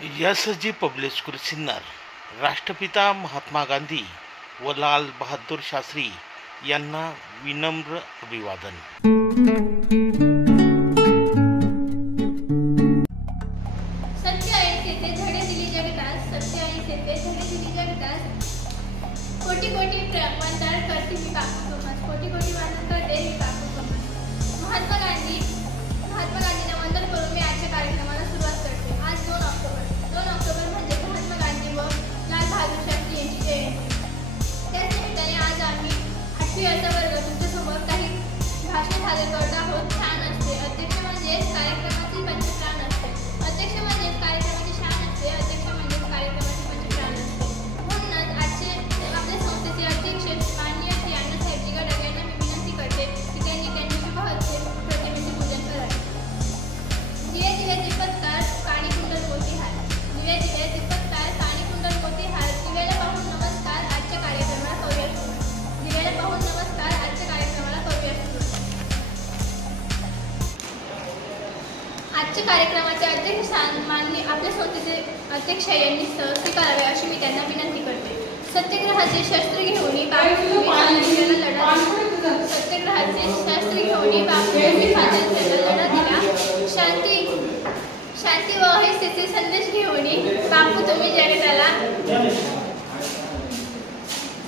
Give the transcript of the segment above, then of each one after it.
SG. Public school Sinnar राष्ट्रपिता महात्मा गांधी व लाल बहादूर शास्त्री यांना विनम्र अभिवादन। सत्य अहिंसेचे धडे दिले जगतास, सत्य अहिंसेचे धडे दिले जगतास। कोटी कोटी वंदन करते मी बापू तुम्हास, कोटी कोटी वंदन करते मी बापू तुम्हास। महात्मा गांधींना वंदन करून मी आजच्या कार्यक्रमाला सुरुवात करते। आज 2 ऑक्टोबर म्हणजे महात्मा गांधी व लाल बहादूर शास्त्री यांची जयंती। त्याच निमित्ताने आज आम्ही 8वी वर्ग तुमच्यासमोर काही भाषण सादर करत आहोत। छान असते अध्यक्ष म्हणजेच कार्यक्रमाची पंचप्राण असते, अध्यक्ष म्हणजेच कार्यक्रमाची शान असते, अध्यक्ष म्हणजेच कार्यक्रमाची पंचप्राण असते। म्हणूनच आजचे आपल्या संस्थेचे अध्यक्ष माननीय श्री अण्णासाहेबजी गडाख यांना मी विनंती करते की त्यांनी त्यांच्या शुभ हस्ते प्रतिमेचे पूजन करावे। दिवे दिवे दीपत्कार काणी कुंडल मोती हार, दिवे दिवे दीपत्कार काणी कुंडल मोती हार। दिवेला पाहून नमस्कार आजच्या कार्यक्रमाला करूया सुरुवात, दिवेला पाहून नमस्कार आजच्या कार्यक्रमाला करूया सुरुवात। आजच्या कार्यक्रमाचे अध्यक्ष माननीय आपल्या संस्थेचे अध्यक्ष यांनी स्वीकारावे अशी मी त्यांना विनंती करते। सत्याग्रहाचे शस्त्र घेऊन बापूंनी लढा दिला, सत्याग्रहाचे शस्त्र घेऊन बापूंनी स्वातंत्र्याला लढा दिला। शांती व अहिंसेचे संदेश घेऊन बापू तुम्ही जगताला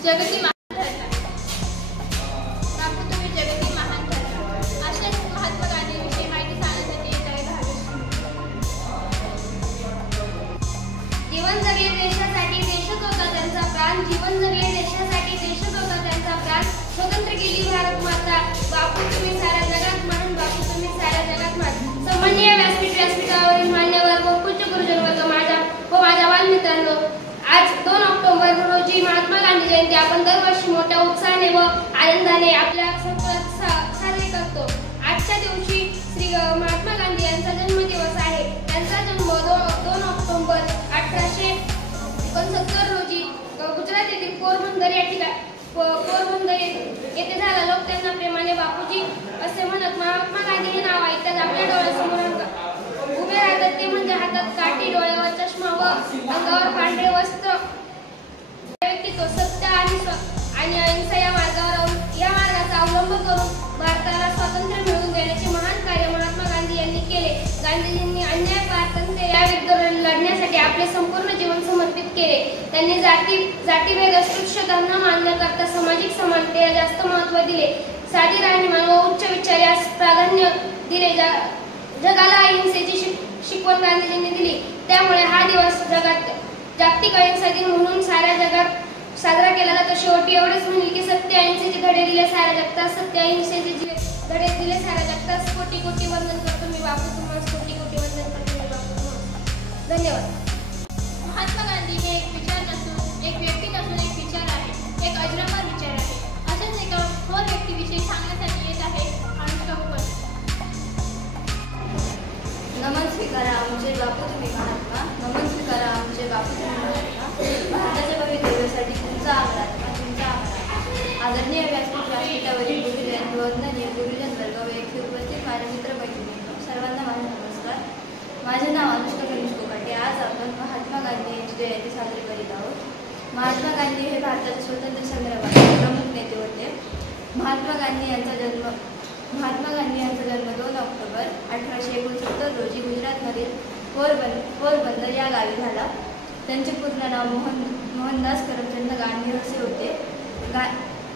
जगती महान ठरला, बापू तुम्ही जगती महान ठरला। अशाच महात्मा गांधींविषयी माहिती सांगण्यासाठी येत आहे जीवन जगले देशासाठी, देशच होता त्यांचा प्राण। जीवन जगले देशासाठी, देशच होता त्यांचा प्राण। स्वतंत्र केली भारत माता, बापू तुम्ही साऱ्या जगात मान, बापू तुम्ही साऱ्या जगात मान। सन्माननीय व्यासपीठावरील मान्यवर व पूज्य गुरुजन वर्ग माझ्या बालमित्रांनो, आज 2 ऑक्टोबर रोजी महात्मा गांधी जयंती आपण दरवर्षी मोठ्या उत्साहाने व आनंदाने आपल्या संकुलात साजरी करतो। आजच्या दिवशी श्री महात्मा गांधी यांचा जन्मदिवस आहे। त्यांचा जन्म 2 ऑक्टोबर 1869 रोजी गुजरात येथील पोरबंदर येथे झाला। लोक त्यांना प्रेमाने बापूजी असे म्हणत। महात्मा गांधी हे नाव ऐकताच आपल्या डोळ्यासमोर उभे राहतात ते म्हणजे हातात काठी, डोळ्यावर चष्मा व अंगावर पांढरे वस्त्र। व्यक्तित्व सत्य आणि अहिंसा या मार्गाचा अवलंब करून भारताला स्वातंत्र्य मिळवून देण्याचे महान कार्य महात्मा गांधी यांनी केले। गांधीजींनी अन्याय पारतंत्र्य याविरुद्ध लढण्यासाठी आपले संपूर्ण जीवन समर्पित केले। त्यांनी जातीभेद अस्पृश्यता न मानण्याकरता सामाजिक समानतेला जास्त महत्त्व दिले। साधी राहणीमान व उच्च विचार यास प्राधान्य दिले। जगाला अहिंसेची शिकवण गांधीजींनी दिली। त्यामुळे हा दिवस जागतिक अहिंसा दिन म्हणून साऱ्या जगात साजरा केला जातो। शेवटी एवढेच म्हणेल की सत्य अहिंसेचे धडे दिले साऱ्या जगतास, सत्य अहिंसेचे धडे दिले साऱ्या जगतास। कोटी कोटी वंदन करतो मी बापू तुम्हास, कोटी कोटी वंदन करतो मी बापू तुम्हास। धन्यवाद। महात्मा गांधी हे एक विचार नसून, एक व्यक्ती नसून एक विचार आहे, एक अजरामर विचार आहे। अशाच एका थोर व्यक्तीविषयी सांगण्यासाठी येत आहे अनुष्का मुखर्जी। नमन स्वीकारा आमचे बापू तुम्ही महात्मा, नमन स्वीकारा आमचे बापू तुम्ही महात्मा। भारताच्या भवितव्यासाठी तुमचा आभार, तुमचा आभार। आदरणीय व्यासपीठावरील गुरुजन, वंदनीय गुरुजन वर्ग व येथे उपस्थित माझे मित्र मैत्रिणींनो, सर्वांना माझा नमस्कार। माझे नाव अनुष्का गणेश कोकाटे। आज आपण महात्मा गांधी यांची जयंती साजरी करीत आहोत। महात्मा गांधी हे भारताच्या स्वातंत्र्य संग्रामाचे प्रमुख नेते होते। महात्मा गांधी यांचा जन्म 2 ऑक्टोबर 1869 रोजी गुजरातमधील पोरबंदर या गावी झाला। त्यांचे पूर्ण नाव मोहनदास करमचंद गांधी असे होते।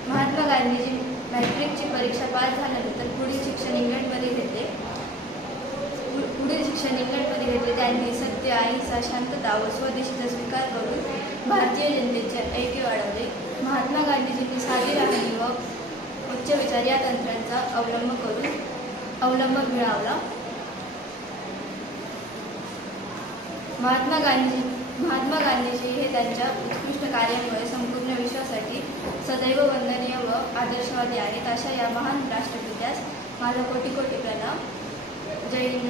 महात्मा गांधीजी मॅट्रिकची परीक्षा पास झाल्यानंतर पुढील शिक्षण इंग्लंडमध्ये घेतले। त्यांनी सत्य, अहिंसा, शांतता व स्वदेशीचा स्वीकार करून भारतीय जनतेचे ऐक्य वाढवले। महात्मा गांधीजींनी साधी राहणी व उच्च विचार या तंत्रांचा अवलंब मिळवला। महात्मा गांधीजी हे त्यांच्या उत्कृष्ट कार्यामुळे संपूर्ण विश्वासाठी सदैव वंदनीय व आदर्शवादी आहेत। अशा या महान राष्ट्रपित्यास माझा कोटी कोटी प्रणाम। जय हिंद।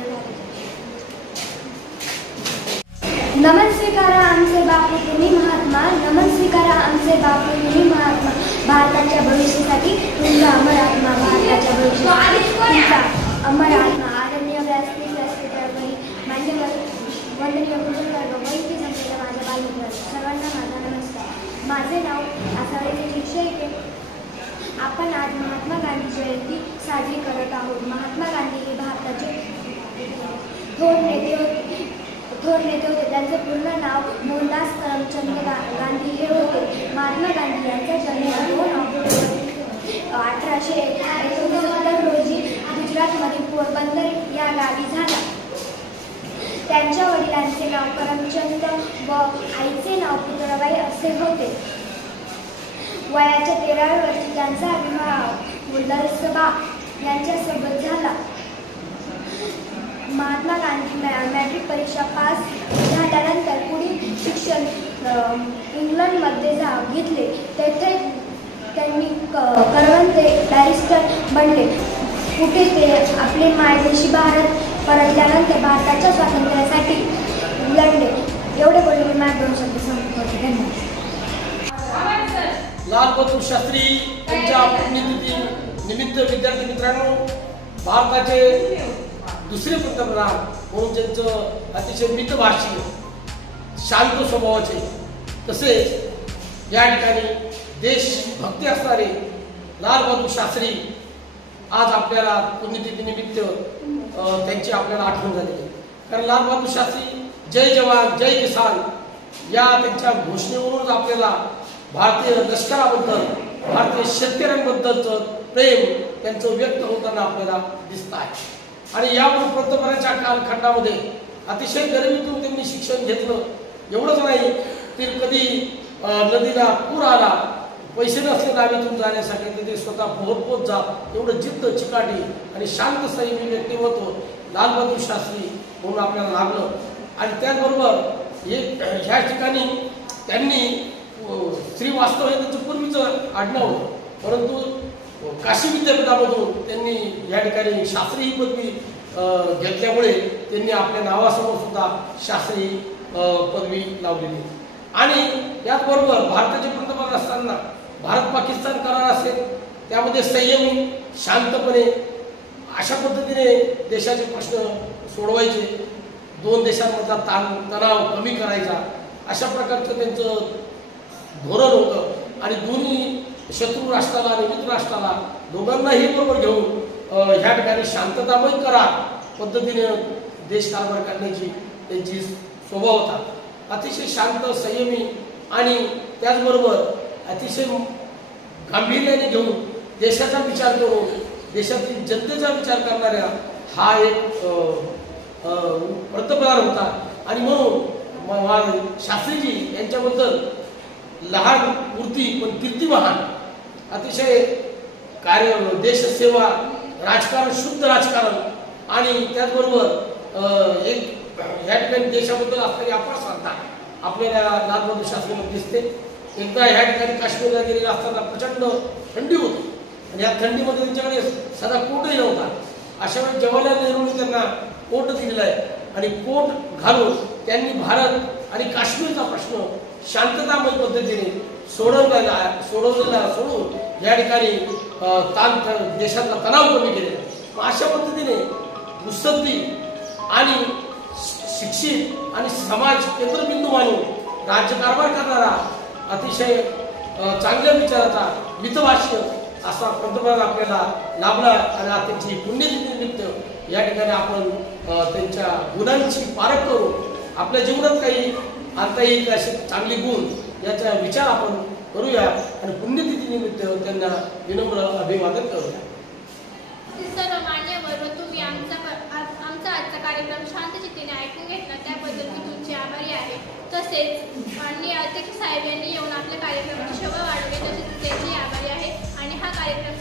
नमन स्वीकारा आमचे बापू तुम्ही महात्मा, नमन स्वीकारा आमचे बापू तुम्ही महात्मा। भारताच्या भविष्यासाठी तुमचा अमर आत्मा, भारताच्या भविष्यासाठी तुमचा अमर आत्मा। आदरणीय व्यासपीठावरील मान्यवर वंदनीय गुरुजन वर्ग मित्रांनो, सर्वांना माझा नमस्कार. माझे नाव आसावरीचे शिक्षक आहे. आपण आज महात्मा गांधी जयंती साजरी करत आहोत. महात्मा गांधी हे भारताचे थोर नेते होते. त्यांचे पूर्ण नाव मोहनदास करमचंद गांधी हे होते. महात्मा गांधी यांचा जन्म 2 ऑक्टोबर 1869 रोजी गुजरातमधील पोरबंदर या गावी झाला. त्यांच्या वडिलांचे नाव करमचंद व आईचे नाव पुतळाबाई असे होते. वयाच्या 13व्या वर्षी त्यांचा विवाह वल्लभसबा यांच्यासोबत झाला. महात्मा गांधी मॅट्रिक परीक्षा पास झाल्यानंतर पुढील शिक्षण इंग्लंडमध्ये घेतले. तेथे त्यांनी करवंते बॅरिस्टर बनले. कुठे ते आपले मायदेशी भारत परतल्यानंतर भारताच्या स्वातंत्र्यासाठी लढले. एवढे बोलून मी माझे 2 शब्द सांगत होते. धन्यवाद. लाल बहादूर शास्त्री यांच्या पुण्यतिथी निमित्त विद्यार्थी मित्रांनो, भारताचे दुसरे पंतप्रधान म्हणून त्यांचं अतिशय मितभाषी, शांत स्वभावाचे, तसेच या ठिकाणी देशभक्ती असणारे लाल बहादूर शास्त्री आज आपल्याला पुण्यतिथी निमित्त त्यांची आपल्याला आठवण झालेली आहे. कारण लाल बहादूर शास्त्री जय जवान जय किसान या त्यांच्या घोषणेवरूनच आपल्याला भारतीय लष्कराबद्दल, भारतीय शेतकऱ्यांबद्दलचं प्रेम त्यांचं व्यक्त होताना आपल्याला दिसत आहे. आणि यावर पंतप्रधानांच्या कालखंडामध्ये अतिशय गरिबीतून त्यांनी शिक्षण घेतलं. एवढंच नाही, ते कधी नदीला पूर आला, पैसे नसले नावीतून जाण्यासाठी, तिथे स्वतः पोहत जात, एवढं जिद्द, चिकाटी आणि शांत संयमी व्यक्तिमत्व लाल बहादूर शास्त्री म्हणून आपल्याला लागलं. आणि त्याचबरोबर ह्या ठिकाणी त्यांनी श्रीवास्तव हे त्यांचं पूर्वीचं आडनाव होतं, परंतु काशी विद्यापीठामधून त्यांनी या ठिकाणी शास्त्री ही पदवी घेतल्यामुळे त्यांनी आपल्या नावासमोर सुद्धा शास्त्री पदवी लावलेली. आणि याचबरोबर भारताचे पंतप्रधान असताना भारत पाकिस्तान करार असेल, त्यामध्ये संयमी शांतपणे अशा पद्धतीने देशाचे प्रश्न सोडवायचे, 2 देशांमधला तणाव कमी करायचा, अशा प्रकारचं त्यांचं धोरण होतं. आणि दोन्ही शत्रू राष्ट्राला आणि मित्र राष्ट्राला दोघांनाही बरोबर घेऊन ह्या ठिकाणी शांततामय करार पद्धतीने देश कारभार करण्याची त्यांची स्वभाव होता. अतिशय शांत, संयमी आणि त्याचबरोबर अतिशय गांभीर्याने घेऊन देशाचा विचार करून देशातील जनतेचा विचार करणाऱ्या हा एक पंतप्रधान होता. आणि म्हणून शास्त्रीजी यांच्याबद्दल लहान मूर्ती पण कीर्ती महान, अतिशय कार्य, देशसेवा, राजकारण, शुद्ध राजकारण आणि त्याचबरोबर एक या ठिकाणी देशाबद्दल असणारी अपार श्रद्धा आपल्याला लाल बहादूर शास्त्रीमध्ये दिसते. एकदा ह्या ठिकाणी काश्मीरला गेलेले असताना प्रचंड थंडी होती आणि या थंडीमध्ये त्यांच्याकडे साधा कोटही नव्हता. अशा वेळी जवाहरलाल नेहरूंनी त्यांना कोट दिलेला आहे आणि कोट घालून त्यांनी भारत आणि काश्मीरचा प्रश्न शांततामय पद्धतीने सोडून या ठिकाणी देशातला तणाव कमी केलेला. अशा पद्धतीने मुत्सद्दी आणि शिक्षित आणि समाज केंद्रबिंदू मानून राज्यकारभार करणारा अतिशय चांगल्या विचाराचा मितभाष्य असा पंतप्रधान आपल्याला लाभला. आणि त्यांची पुण्यतिथी निमित्त या ठिकाणी आपण त्यांच्या गुणांची पारख करू, आपल्या जीवनात काही आणता येईल असे चांगले गुण याचा विचार आपण करूया आणि पुण्यतिथी निमित्त त्यांना विनम्र अभिवादन करूया. सर्व मान्यवर व तुम्ही आमचा आजचा कार्यक्रम शांतचित्तेने ऐकून घेतला त्याबद्दल मी तुमचे आभारी आहे. तसेच माननीय अध्यक्ष साहेब यांनी येऊन आपल्या कार्यक्रमाची शोभा वाढवली तसेच त्याची आभारी आहे. आणि हा कार्यक्रम